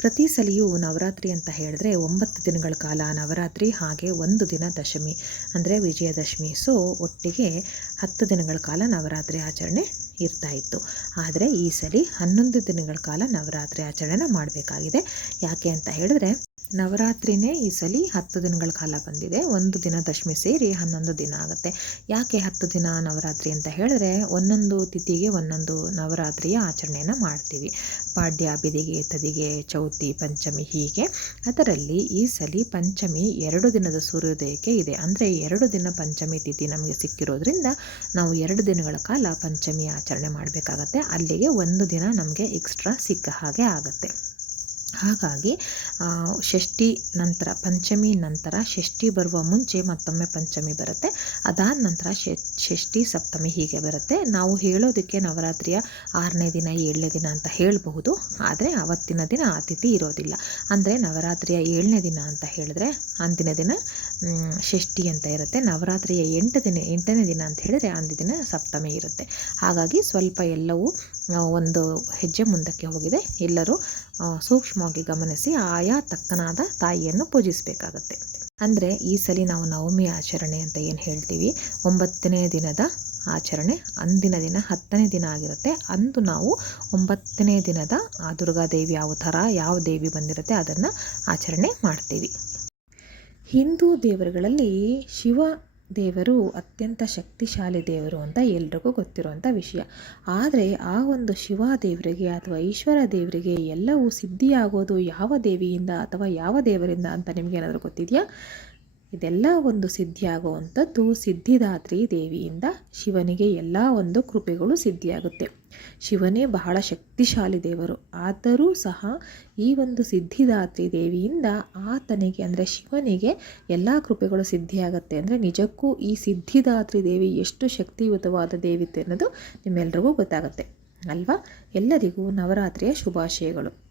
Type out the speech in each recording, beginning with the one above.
ಪ್ರತಿ ಸಲಿಯೂ ನವರಾತ್ರಿ ಅಂತ ಹೇಳಿದ್ರೆ ಒಂಬತ್ತು ದಿನಗಳ ಕಾಲ ನವರಾತ್ರಿ ಹಾಗೆ ಒಂದು ದಿನ ದಶಮಿ ಅಂದರೆ ವಿಜಯದಶಮಿ. ಸೊ ಒಟ್ಟಿಗೆ ಹತ್ತು ದಿನಗಳ ಕಾಲ ನವರಾತ್ರಿ ಆಚರಣೆ ಇರ್ತಾ ಇತ್ತು ಆದರೆ ಈ ಸಲ ಹನ್ನೊಂದು ದಿನಗಳ ಕಾಲ ನವರಾತ್ರಿ ಆಚರಣೆನ ಮಾಡಬೇಕಾಗಿದೆ. ಯಾಕೆ ಅಂತ ಹೇಳಿದ್ರೆ, ನವರಾತ್ರಿನೇ ಈ ಸಲ ಹತ್ತು ದಿನಗಳ ಕಾಲ ಬಂದಿದೆ. ಒಂದು ದಿನ ದಶಮಿ ಸೇರಿ ಹನ್ನೊಂದು ದಿನ ಆಗುತ್ತೆ. ಯಾಕೆ ಹತ್ತು ದಿನ ನವರಾತ್ರಿ ಅಂತ ಹೇಳಿದ್ರೆ, ಒಂದೊಂದು ತಿಥಿಗೆ ಒಂದೊಂದು ನವರಾತ್ರಿಯ ಆಚರಣೆಯನ್ನು ಮಾಡ್ತೀವಿ. ಪಾಡ್ಯ, ಬಿದಿಗೆ, ತದಿಗೆ, ಚೌತಿ, ಪಂಚಮಿ ಹೀಗೆ. ಅದರಲ್ಲಿ ಈ ಸಲ ಪಂಚಮಿ ಎರಡು ದಿನದ ಸೂರ್ಯೋದಯಕ್ಕೆ ಇದೆ. ಅಂದರೆ ಎರಡು ದಿನ ಪಂಚಮಿ ತಿಥಿ ನಮಗೆ ಸಿಕ್ಕಿರೋದ್ರಿಂದ ನಾವು ಎರಡು ದಿನಗಳ ಕಾಲ ಪಂಚಮಿ ಆಚರಣೆ ಮಾಡಬೇಕಾಗತ್ತೆ. ಅಲ್ಲಿಗೆ ಒಂದು ದಿನ ನಮಗೆ ಎಕ್ಸ್ಟ್ರಾ ಸಿಕ್ಕ ಹಾಗೆ ಆಗುತ್ತೆ. ಹಾಗಾಗಿ ಷಷ್ಠಿ ನಂತರ, ಪಂಚಮಿ ನಂತರ ಷಷ್ಠಿ ಬರುವ ಮುಂಚೆ ಮತ್ತೊಮ್ಮೆ ಪಂಚಮಿ ಬರುತ್ತೆ. ಅದಾದ ನಂತರ ಷಷ್ಠಿ ಸಪ್ತಮಿ ಹೀಗೆ ಬರುತ್ತೆ. ನಾವು ಹೇಳೋದಕ್ಕೆ ನವರಾತ್ರಿಯ ಆರನೇ ದಿನ, ಏಳನೇ ದಿನ ಅಂತ ಹೇಳಬಹುದು. ಆದರೆ ಅವತ್ತಿನ ದಿನ ಅತಿಥಿ ಇರೋದಿಲ್ಲ. ಅಂದರೆ ನವರಾತ್ರಿಯ ಏಳನೇ ದಿನ ಅಂತ ಹೇಳಿದ್ರೆ ಅಂದಿನ ದಿನ ಷಷ್ಠಿ ಅಂತ ಇರುತ್ತೆ. ನವರಾತ್ರಿಯ ಎಂಟು ದಿನ ಎಂಟನೇ ದಿನ ಅಂತ ಹೇಳಿದ್ರೆ ಅಂದಿನ ದಿನ ಸಪ್ತಮಿ ಇರುತ್ತೆ. ಹಾಗಾಗಿ ಸ್ವಲ್ಪ ಎಲ್ಲವೂ ಒಂದು ಹೆಜ್ಜೆ ಮುಂದಕ್ಕೆ ಹೋಗಿದೆ. ಎಲ್ಲರೂ ಸೂಕ್ಷ್ಮವಾಗಿ ಗಮನಿಸಿ ಆಯಾ ತಕ್ಕನಾದ ತಾಯಿಯನ್ನು ಪೂಜಿಸಬೇಕಾಗತ್ತೆ. ಅಂದರೆ ಈ ಸಲ ನಾವು ನವಮಿ ಆಚರಣೆ ಅಂತ ಏನು ಹೇಳ್ತೀವಿ? ಒಂಬತ್ತನೇ ದಿನದ ಆಚರಣೆ, ಅಂದಿನ ದಿನ ಹತ್ತನೇ ದಿನ ಆಗಿರುತ್ತೆ. ಅಂದು ನಾವು ಒಂಬತ್ತನೇ ದಿನದ ಆ ದುರ್ಗಾದೇವಿ ಯಾವ ಥರ, ಯಾವ ದೇವಿ ಬಂದಿರುತ್ತೆ ಅದನ್ನು ಆಚರಣೆ ಮಾಡ್ತೀವಿ. ಹಿಂದೂ ದೇವರುಗಳಲ್ಲಿ ಶಿವ ದೇವರು ಅತ್ಯಂತ ಶಕ್ತಿಶಾಲಿ ದೇವರು ಅಂತ ಎಲ್ರಿಗೂ ಗೊತ್ತಿರುವಂಥ ವಿಷಯ. ಆದರೆ ಆ ಒಂದು ಶಿವ ದೇವರಿಗೆ ಅಥವಾ ಈಶ್ವರ ದೇವರಿಗೆ ಎಲ್ಲವೂ ಸಿದ್ಧಿಯಾಗೋದು ಯಾವ ದೇವಿಯಿಂದ ಅಥವಾ ಯಾವ ದೇವರಿಂದ ಅಂತ ನಿಮಗೇನಾದರೂ ಗೊತ್ತಿದೆಯಾ? ಇದೆಲ್ಲ ಒಂದು ಸಿದ್ಧಿಯಾಗುವಂಥದ್ದು ಸಿದ್ಧಿದಾತ್ರಿ ದೇವಿಯಿಂದ ಶಿವನಿಗೆ ಎಲ್ಲ ಒಂದು ಕೃಪೆಗಳು ಸಿದ್ಧಿಯಾಗುತ್ತೆ. ಶಿವನೇ ಬಹಳ ಶಕ್ತಿಶಾಲಿ ದೇವರು. ಆದರೂ ಸಹ ಈ ಒಂದು ಸಿದ್ಧಿದಾತ್ರಿ ದೇವಿಯಿಂದ ಆತನಿಗೆ ಅಂದರೆ ಶಿವನಿಗೆ ಎಲ್ಲ ಕೃಪೆಗಳು ಸಿದ್ಧಿಯಾಗುತ್ತೆ ಅಂದರೆ ನಿಜಕ್ಕೂ ಈ ಸಿದ್ಧಿದಾತ್ರಿ ದೇವಿ ಎಷ್ಟು ಶಕ್ತಿಯುತವಾದ ದೇವಿತೆ ಅನ್ನೋದು ನಿಮ್ಮೆಲ್ರಿಗೂ ಗೊತ್ತಾಗುತ್ತೆ. ಅಲ್ವಾ? ಎಲ್ಲರಿಗೂ ನವರಾತ್ರಿಯ ಶುಭಾಶಯಗಳು.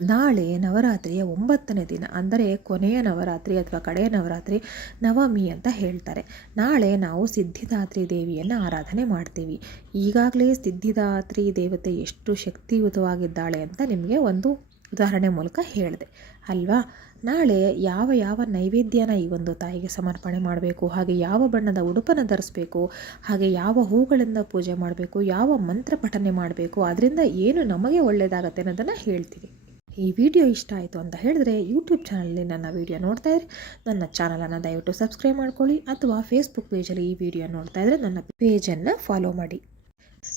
ನಾಳೆ ನವರಾತ್ರಿಯ ಒಂಬತ್ತನೇ ದಿನ, ಅಂದರೆ ಕೊನೆಯ ನವರಾತ್ರಿ ಅಥವಾ ಕಡೆಯ ನವರಾತ್ರಿ ನವಮಿ ಅಂತ ಹೇಳ್ತಾರೆ. ನಾಳೆ ನಾವು ಸಿದ್ಧಿದಾತ್ರಿ ದೇವಿಯನ್ನು ಆರಾಧನೆ ಮಾಡ್ತೀವಿ. ಈಗಾಗಲೇ ಸಿದ್ಧಿದಾತ್ರಿ ದೇವತೆ ಎಷ್ಟು ಶಕ್ತಿಯುತವಾಗಿದ್ದಾಳೆ ಅಂತ ನಿಮಗೆ ಒಂದು ಉದಾಹರಣೆ ಮೂಲಕ ಹೇಳಿದೆ. ಅಲ್ವಾ? ನಾಳೆ ಯಾವ ಯಾವ ನೈವೇದ್ಯನ ಈ ಒಂದು ತಾಯಿಗೆ ಸಮರ್ಪಣೆ ಮಾಡಬೇಕು? ಹಾಗೆ ಯಾವ ಬಣ್ಣದ ಉಡುಪನ್ನು ಧರಿಸ್ಬೇಕು? ಹಾಗೆ ಯಾವ ಹೂಗಳಿಂದ ಪೂಜೆ ಮಾಡಬೇಕು? ಯಾವ ಮಂತ್ರ ಪಠನೆ ಮಾಡಬೇಕು? ಅದರಿಂದ ಏನು ನಮಗೆ ಒಳ್ಳೆಯದಾಗತ್ತೆ ಅನ್ನೋದನ್ನು ಹೇಳ್ತೀವಿ. ಈ ವಿಡಿಯೋ ಇಷ್ಟ ಆಯಿತು ಅಂತ ಹೇಳಿದ್ರೆ ಯೂಟ್ಯೂಬ್ ಚಾನಲಲ್ಲಿ ನನ್ನ ವಿಡಿಯೋ ನೋಡ್ತಾ ಇದ್ರೆ ನನ್ನ ಚಾನಲನ್ನು ದಯವಿಟ್ಟು ಸಬ್ಸ್ಕ್ರೈಬ್ ಮಾಡ್ಕೊಳ್ಳಿ ಅಥವಾ ಫೇಸ್ಬುಕ್ ಪೇಜಲ್ಲಿ ಈ ವಿಡಿಯೋ ನೋಡ್ತಾ ಇದ್ದರೆ ನನ್ನ ಪೇಜನ್ನು ಫಾಲೋ ಮಾಡಿ.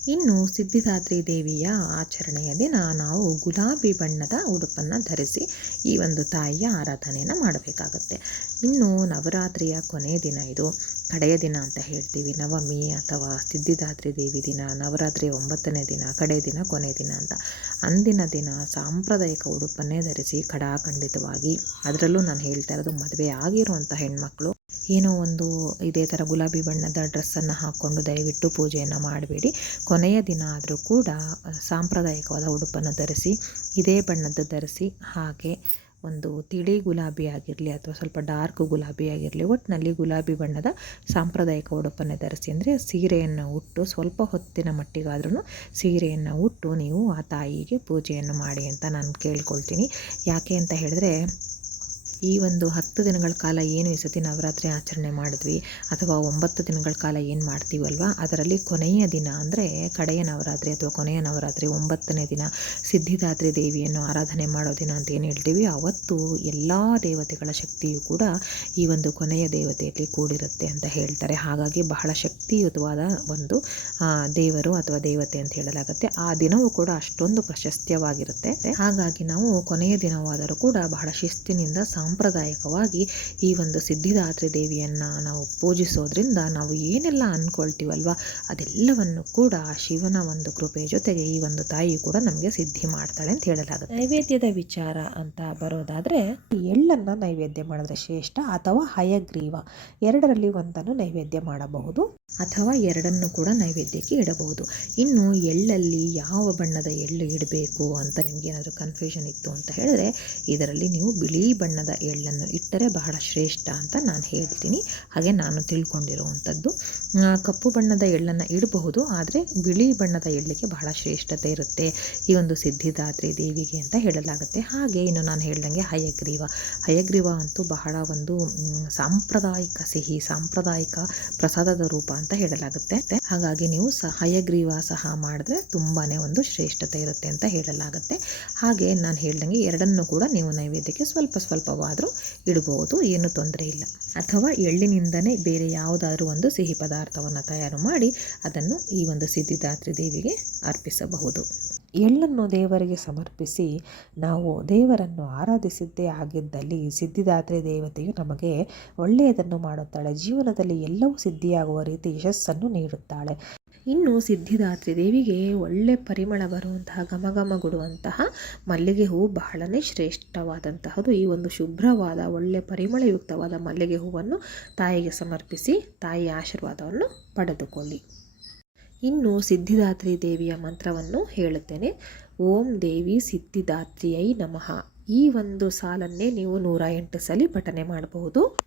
ಇನ್ನು ಸಿದ್ಧಿದಾತ್ರಿ ದೇವಿಯ ಆಚರಣೆಯ ದಿನ ನಾವು ಗುಲಾಬಿ ಬಣ್ಣದ ಉಡುಪನ್ನು ಧರಿಸಿ ಈ ಒಂದು ತಾಯಿಯ ಆರಾಧನೆಯನ್ನು ಮಾಡಬೇಕಾಗುತ್ತೆ. ಇನ್ನು ನವರಾತ್ರಿಯ ಕೊನೆಯ ದಿನ ಇದು. ಕಡೆಯ ದಿನ ಅಂತ ಹೇಳ್ತೀವಿ. ನವಮಿ ಅಥವಾ ಸಿದ್ಧಿದಾತ್ರಿ ದೇವಿ ದಿನ ನವರಾತ್ರಿ ಒಂಬತ್ತನೇ ದಿನ, ಕಡೆಯ ದಿನ ಕೊನೆಯ ದಿನ ಅಂತ. ಅಂದಿನ ದಿನ ಸಾಂಪ್ರದಾಯಿಕ ಉಡುಪನ್ನೇ ಧರಿಸಿ ಖಡಾಖಂಡಿತವಾಗಿ ಅದರಲ್ಲೂ ನಾನು ಹೇಳ್ತಾ ಇರೋದು ಮದುವೆ ಆಗಿರುವಂಥ ಹೆಣ್ಮಕ್ಳು ಏನೋ ಒಂದು ಇದೇ ಥರ ಗುಲಾಬಿ ಬಣ್ಣದ ಡ್ರೆಸ್ಸನ್ನು ಹಾಕ್ಕೊಂಡು ದಯವಿಟ್ಟು ಪೂಜೆಯನ್ನು ಮಾಡಬೇಡಿ. ಕೊನೆಯ ದಿನ ಆದರೂ ಕೂಡ ಸಾಂಪ್ರದಾಯಿಕವಾದ ಉಡುಪನ್ನು ಧರಿಸಿ, ಇದೇ ಬಣ್ಣದ ಧರಿಸಿ, ಹಾಗೆ ಒಂದು ತಿಳಿ ಗುಲಾಬಿ ಆಗಿರಲಿ ಅಥವಾ ಸ್ವಲ್ಪ ಡಾರ್ಕ್ ಗುಲಾಬಿ ಆಗಿರಲಿ ಒಟ್ಟಿನಲ್ಲಿ ಗುಲಾಬಿ ಬಣ್ಣದ ಸಾಂಪ್ರದಾಯಿಕ ಉಡುಪನ್ನು ಧರಿಸಿ ಅಂದರೆ ಸೀರೆಯನ್ನು ಉಟ್ಟು, ಸ್ವಲ್ಪ ಹೊತ್ತಿನ ಮಟ್ಟಿಗಾದ್ರೂ ಸೀರೆಯನ್ನು ಉಟ್ಟು ನೀವು ಆ ತಾಯಿಗೆ ಪೂಜೆಯನ್ನು ಮಾಡಿ ಅಂತ ನಾನು ಕೇಳ್ಕೊಳ್ತೀನಿ. ಯಾಕೆ ಅಂತ ಹೇಳಿದ್ರೆ ಈ ಒಂದು ಹತ್ತು ದಿನಗಳ ಕಾಲ ಏನು ಈ ಸತಿ ನವರಾತ್ರಿ ಆಚರಣೆ ಮಾಡಿದ್ವಿ ಅಥವಾ ಒಂಬತ್ತು ದಿನಗಳ ಕಾಲ ಏನು ಮಾಡ್ತೀವಲ್ವ ಅದರಲ್ಲಿ ಕೊನೆಯ ದಿನ ಅಂದರೆ ಕಡೆಯ ನವರಾತ್ರಿ ಅಥವಾ ಕೊನೆಯ ನವರಾತ್ರಿ ಒಂಬತ್ತನೇ ದಿನ ಸಿದ್ಧಿದಾತ್ರಿ ದೇವಿಯನ್ನು ಆರಾಧನೆ ಮಾಡೋ ದಿನ ಅಂತ ಏನು ಹೇಳ್ತೀವಿ? ಅವತ್ತು ಎಲ್ಲ ದೇವತೆಗಳ ಶಕ್ತಿಯು ಕೂಡ ಈ ಒಂದು ಕೊನೆಯ ದೇವತೆಯಲ್ಲಿ ಕೂಡಿರುತ್ತೆ ಅಂತ ಹೇಳ್ತಾರೆ. ಹಾಗಾಗಿ ಬಹಳ ಶಕ್ತಿಯುತವಾದ ಒಂದು ದೇವರು ಅಥವಾ ದೇವತೆ ಅಂತ ಹೇಳಲಾಗುತ್ತೆ. ಆ ದಿನವೂ ಕೂಡ ಅಷ್ಟೊಂದು ಪ್ರಶಸ್ತ್ಯವಾಗಿರುತ್ತೆ. ಹಾಗಾಗಿ ನಾವು ಕೊನೆಯ ದಿನವಾದರೂ ಕೂಡ ಬಹಳ ಶಿಸ್ತಿನಿಂದ ಸಾಂ ಸಾಂಪ್ರದಾಯಿಕವಾಗಿ ಈ ಒಂದು ಸಿದ್ಧಿದಾತ್ರಿ ದೇವಿಯನ್ನು ನಾವು ಪೂಜಿಸೋದ್ರಿಂದ ನಾವು ಏನೆಲ್ಲ ಅಂದ್ಕೊಳ್ತೀವಲ್ವ ಅದೆಲ್ಲವನ್ನು ಕೂಡ ಆ ಶಿವನ ಒಂದು ಕೃಪೆ ಜೊತೆಗೆ ಈ ಒಂದು ತಾಯಿ ಕೂಡ ನಮಗೆ ಸಿದ್ಧಿ ಮಾಡ್ತಾಳೆ ಅಂತ ಹೇಳಲಾಗುತ್ತೆ. ನೈವೇದ್ಯದ ವಿಚಾರ ಅಂತ ಬರೋದಾದರೆ ಎಳ್ಳನ್ನು ನೈವೇದ್ಯ ಮಾಡಿದ್ರೆ ಶ್ರೇಷ್ಠ ಅಥವಾ ಹಯಗ್ರೀವ? ಎರಡರಲ್ಲಿ ಒಂದನ್ನು ನೈವೇದ್ಯ ಮಾಡಬಹುದು. ಅಥವಾ ಎರಡನ್ನು ಕೂಡ ನೈವೇದ್ಯಕ್ಕೆ ಇಡಬಹುದು. ಇನ್ನು ಎಳ್ಳಲ್ಲಿ ಯಾವ ಬಣ್ಣದ ಎಳ್ಳು ಇಡಬೇಕು ಅಂತ ನಿಮಗೇನಾದರೂ ಕನ್ಫ್ಯೂಷನ್ ಇತ್ತು ಅಂತ ಹೇಳಿದ್ರೆ ಇದರಲ್ಲಿ ನೀವು ಬಿಳಿ ಬಣ್ಣದ ಎಳ್ಳನ್ನು ಇಟ್ಟರೆ ಬಹಳ ಶ್ರೇಷ್ಠ ಅಂತ ನಾನು ಹೇಳ್ತೀನಿ. ಹಾಗೆ ನಾನು ತಿಳ್ಕೊಂಡಿರುವಂಥದ್ದು. ಕಪ್ಪು ಬಣ್ಣದ ಎಳ್ಳನ್ನು ಇಡಬಹುದು, ಆದರೆ ಬಿಳಿ ಬಣ್ಣದ ಎಳ್ಳಿಗೆ ಬಹಳ ಶ್ರೇಷ್ಠತೆ ಇರುತ್ತೆ. ಈ ಒಂದು ಸಿದ್ಧಿದಾತ್ರಿ ದೇವಿಗೆ ಅಂತ ಹೇಳಲಾಗುತ್ತೆ. ಹಾಗೆ ಇನ್ನು ನಾನು ಹೇಳ್ದಂಗೆ ಹಯಗ್ರೀವ. ಹಯಗ್ರೀವ ಅಂತೂ ಬಹಳ ಒಂದು ಸಾಂಪ್ರದಾಯಿಕ ಸಿಹಿ, ಸಾಂಪ್ರದಾಯಿಕ ಪ್ರಸಾದದ ರೂಪ ಅಂತ ಹೇಳಲಾಗುತ್ತೆ. ಹಾಗಾಗಿ ನೀವು ಸಹ ಹಯಗ್ರೀವ ಸಹ ಮಾಡಿದ್ರೆ ತುಂಬಾ ಒಂದು ಶ್ರೇಷ್ಠತೆ ಇರುತ್ತೆ ಅಂತ ಹೇಳಲಾಗುತ್ತೆ. ಹಾಗೆ ನಾನು ಹೇಳ್ದಂಗೆ ಎರಡನ್ನು ಕೂಡ ನೀವು ನೈವೇದ್ಯಕ್ಕೆ ಸ್ವಲ್ಪ ಸ್ವಲ್ಪವಾದರೂ ಇಡಬಹುದು ಏನು ತೊಂದರೆ ಇಲ್ಲ. ಅಥವಾ ಎಳ್ಳಿನಿಂದನೇ ಬೇರೆ ಯಾವುದಾದ್ರೂ ಒಂದು ಸಿಹಿ ಪದಾರ್ಥವನ್ನು ತಯಾರು ಮಾಡಿ ಅದನ್ನು ಈ ಒಂದು ಸಿದ್ಧಿದಾತ್ರಿ ದೇವಿಗೆ ಅರ್ಪಿಸಬಹುದು. ಎಳ್ಳನ್ನು ದೇವರಿಗೆ ಸಮರ್ಪಿಸಿ ನಾವು ದೇವರನ್ನು ಆರಾಧಿಸಿದ್ದೇ ಆಗಿದ್ದಲ್ಲಿ ಸಿದ್ಧಿದಾತ್ರಿ ದೇವತೆಯು ನಮಗೆ ಒಳ್ಳೆಯದನ್ನು ಮಾಡುತ್ತಾಳೆ. ಜೀವನದಲ್ಲಿ ಎಲ್ಲವೂ ಸಿದ್ಧಿಯಾಗುವ ರೀತಿ ಯಶಸ್ಸನ್ನು ನೀಡುತ್ತಾಳೆ. ಇನ್ನು ಸಿದ್ಧಿದಾತ್ರಿ ದೇವಿಗೆ ಒಳ್ಳೆ ಪರಿಮಳ ಬರುವಂತಹ ಘಮಘಮಗುಡುವಂತಹ ಮಲ್ಲಿಗೆ ಹೂವು ಬಹಳನೇ ಶ್ರೇಷ್ಠವಾದಂತಹದ್ದು ಈ ಒಂದು ಶುಭ್ರವಾದ, ಒಳ್ಳೆ ಪರಿಮಳಯುಕ್ತವಾದ ಮಲ್ಲಿಗೆ ಹೂವನ್ನು ತಾಯಿಗೆ ಸಮರ್ಪಿಸಿ ತಾಯಿಯ ಆಶೀರ್ವಾದವನ್ನು ಪಡೆದುಕೊಳ್ಳಿ. ಇನ್ನು ಸಿದ್ಧಿದಾತ್ರಿ ದೇವಿಯ ಮಂತ್ರವನ್ನು ಹೇಳುತ್ತೇನೆ. ಓಂ ದೇವಿ ಸಿದ್ಧಿದಾತ್ರಿಯೈ ನಮಃ. ಈ ಒಂದು ಸಾಲನ್ನೇ ನೀವು ನೂರ ಎಂಟು ಸಲ ಪಠನೆ ಮಾಡಬಹುದು.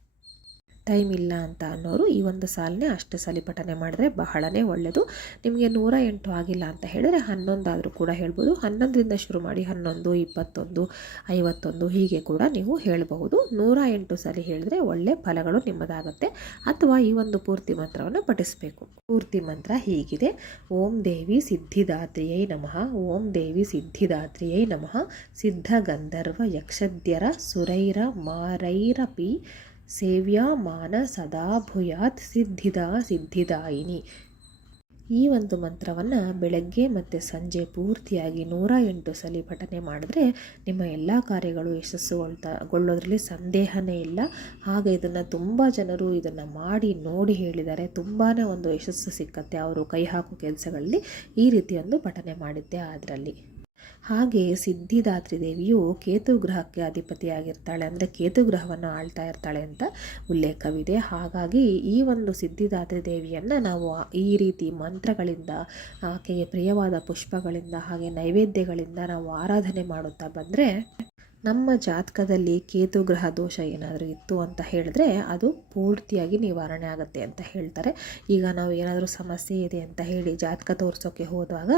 ಟೈಮ್ ಇಲ್ಲ ಅಂತ ಅನ್ನೋರು ಈ ಒಂದು ಸಾಲನ್ನೇ ಅಷ್ಟು ಸಲ ಪಠನೆ ಮಾಡಿದ್ರೆ ಬಹಳನೇ ಒಳ್ಳೆಯದು ನಿಮಗೆ ನೂರ ಎಂಟು ಆಗಿಲ್ಲ ಅಂತ ಹೇಳಿದ್ರೆ ಹನ್ನೊಂದಾದರೂ ಕೂಡ ಹೇಳ್ಬೋದು. ಹನ್ನೊಂದರಿಂದ ಶುರು ಮಾಡಿ ಹನ್ನೊಂದು, ಇಪ್ಪತ್ತೊಂದು, ಐವತ್ತೊಂದು ಹೀಗೆ ಕೂಡ ನೀವು ಹೇಳಬಹುದು. ನೂರ ಎಂಟು ಸಲ ಹೇಳಿದ್ರೆ ಒಳ್ಳೆ ಫಲಗಳು ನಿಮ್ಮದಾಗುತ್ತೆ. ಅಥವಾ ಈ ಒಂದು ಪೂರ್ತಿ ಮಂತ್ರವನ್ನು ಪಠಿಸಬೇಕು. ಪೂರ್ತಿ ಮಂತ್ರ ಹೀಗಿದೆ. ಓಂ ದೇವಿ ಸಿದ್ಧಿದಾತ್ರಿಯೈ ನಮಃ. ಓಂ ದೇವಿ ಸಿದ್ಧಿದಾತ್ರಿಯೈ ನಮಃ. ಸಿದ್ಧ ಗಂಧರ್ವ ಯಕ್ಷದ್ಯರ ಸುರೈರ ಮಾರೈರಪಿ ಸೇವ್ಯಮಾನ ಸದಾ ಭೂಯಾತ್ ಸಿದ್ಧಿದ ಸಿದ್ಧಿದಾಯಿನಿ. ಈ ಒಂದು ಮಂತ್ರವನ್ನು ಬೆಳಗ್ಗೆ ಮತ್ತು ಸಂಜೆ ಪೂರ್ತಿಯಾಗಿ ನೂರ ಎಂಟು ಸಲ ಪಠನೆ ಮಾಡಿದ್ರೆ ನಿಮ್ಮ ಎಲ್ಲ ಕಾರ್ಯಗಳು ಯಶಸ್ಸುಗೊಳ್ತಾ ಗೊಳ್ಳೋದ್ರಲ್ಲಿ ಸಂದೇಹನೇ ಇಲ್ಲ. ಹಾಗೆ ಇದನ್ನು ತುಂಬ ಜನರು ಇದನ್ನು ಮಾಡಿ ನೋಡಿ ಹೇಳಿದ್ದಾರೆ ತುಂಬಾ ಒಂದು ಯಶಸ್ಸು ಸಿಕ್ಕತ್ತೆ. ಅವರು ಕೈ ಹಾಕೋ ಕೆಲಸಗಳಲ್ಲಿ ಈ ರೀತಿಯೊಂದು ಪಠನೆ ಮಾಡಿದ್ದೆ ಅದರಲ್ಲಿ ಹಾಗೆ ಸಿದ್ಧಿದಾತ್ರಿ ದೇವಿಯು ಕೇತು ಗ್ರಹಕ್ಕೆ ಅಧಿಪತಿಯಾಗಿರ್ತಾಳೆ ಅಂದರೆ ಕೇತು ಗ್ರಹವನ್ನು ಆಳ್ತಾ ಇರ್ತಾಳೆ ಅಂತ ಉಲ್ಲೇಖವಿದೆ. ಹಾಗಾಗಿ ಈ ಒಂದು ಸಿದ್ಧಿದಾತ್ರಿ ದೇವಿಯನ್ನು ನಾವು ಈ ರೀತಿ ಮಂತ್ರಗಳಿಂದ, ಆಕೆಗೆ ಪ್ರಿಯವಾದ ಪುಷ್ಪಗಳಿಂದ ಹಾಗೆ ನೈವೇದ್ಯಗಳಿಂದ ನಾವು ಆರಾಧನೆ ಮಾಡುತ್ತಾ ಬಂದರೆ ನಮ್ಮ ಜಾತಕದಲ್ಲಿ ಕೇತು ಗ್ರಹ ದೋಷ ಏನಾದರೂ ಇತ್ತು ಅಂತ ಹೇಳಿದ್ರೆ ಅದು ಪೂರ್ತಿಯಾಗಿ ನಿವಾರಣೆ ಆಗುತ್ತೆ ಅಂತ ಹೇಳ್ತಾರೆ. ಈಗ ನಾವು ಏನಾದರೂ ಸಮಸ್ಯೆ ಇದೆ ಅಂತ ಹೇಳಿ ಜಾತಕ ತೋರಿಸೋಕ್ಕೆ ಹೋದಾಗ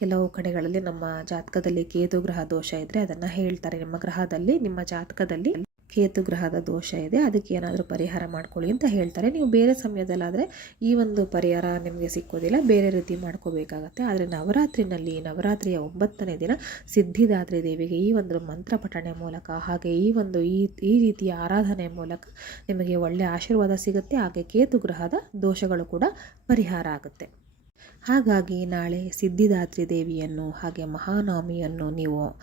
ಕೆಲವು ಕಡೆಗಳಲ್ಲಿ ನಮ್ಮ ಜಾತಕದಲ್ಲಿ ಕೇತು ಗ್ರಹ ದೋಷ ಇದ್ದರೆ ಅದನ್ನು ಹೇಳ್ತಾರೆ. ನಿಮ್ಮ ಗ್ರಹದಲ್ಲಿ, ನಿಮ್ಮ ಜಾತಕದಲ್ಲಿ ಕೇತು ಗ್ರಹದ ದೋಷ ಇದೆ, ಅದಕ್ಕೆ ಏನಾದರೂ ಪರಿಹಾರ ಮಾಡ್ಕೊಳ್ಳಿ ಅಂತ ಹೇಳ್ತಾರೆ. ನೀವು ಬೇರೆ ಸಮಯದಲ್ಲಾದರೆ ಈ ಒಂದು ಪರಿಹಾರ ನಿಮಗೆ ಸಿಕ್ಕೋದಿಲ್ಲ, ಬೇರೆ ರೀತಿ ಮಾಡ್ಕೋಬೇಕಾಗತ್ತೆ. ಆದರೆ ನವರಾತ್ರಿನಲ್ಲಿ, ನವರಾತ್ರಿಯ ಒಂಬತ್ತನೇ ದಿನ ಸಿದ್ಧಿದಾತ್ರಿ ದೇವಿಗೆ ಈ ಒಂದು ಮಂತ್ರ ಪಠಣೆ ಮೂಲಕ, ಹಾಗೆ ಈ ಒಂದು ಈ ಈ ರೀತಿಯ ಆರಾಧನೆ ಮೂಲಕ ನಿಮಗೆ ಒಳ್ಳೆಯ ಆಶೀರ್ವಾದ ಸಿಗುತ್ತೆ, ಹಾಗೆ ಕೇತು ಗ್ರಹದ ದೋಷಗಳು ಕೂಡ ಪರಿಹಾರ ಆಗುತ್ತೆ. ಹಾಗಾಗಿ ನಾಳೆ ಸಿದ್ಧಿದಾತ್ರಿ ದೇವಿಯನ್ನು ಹಾಗೆ ಮಹಾನವಮಿಯನ್ನು ನೀವು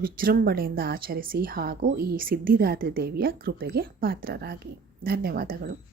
ವಿಜೃಂಭಣೆಯಿಂದ ಆಚರಿಸಿ ಹಾಗೂ ಈ ಸಿದ್ಧಿದಾತ್ರಿ ದೇವಿಯ ಕೃಪೆಗೆ ಪಾತ್ರರಾಗಿ. ಧನ್ಯವಾದಗಳು.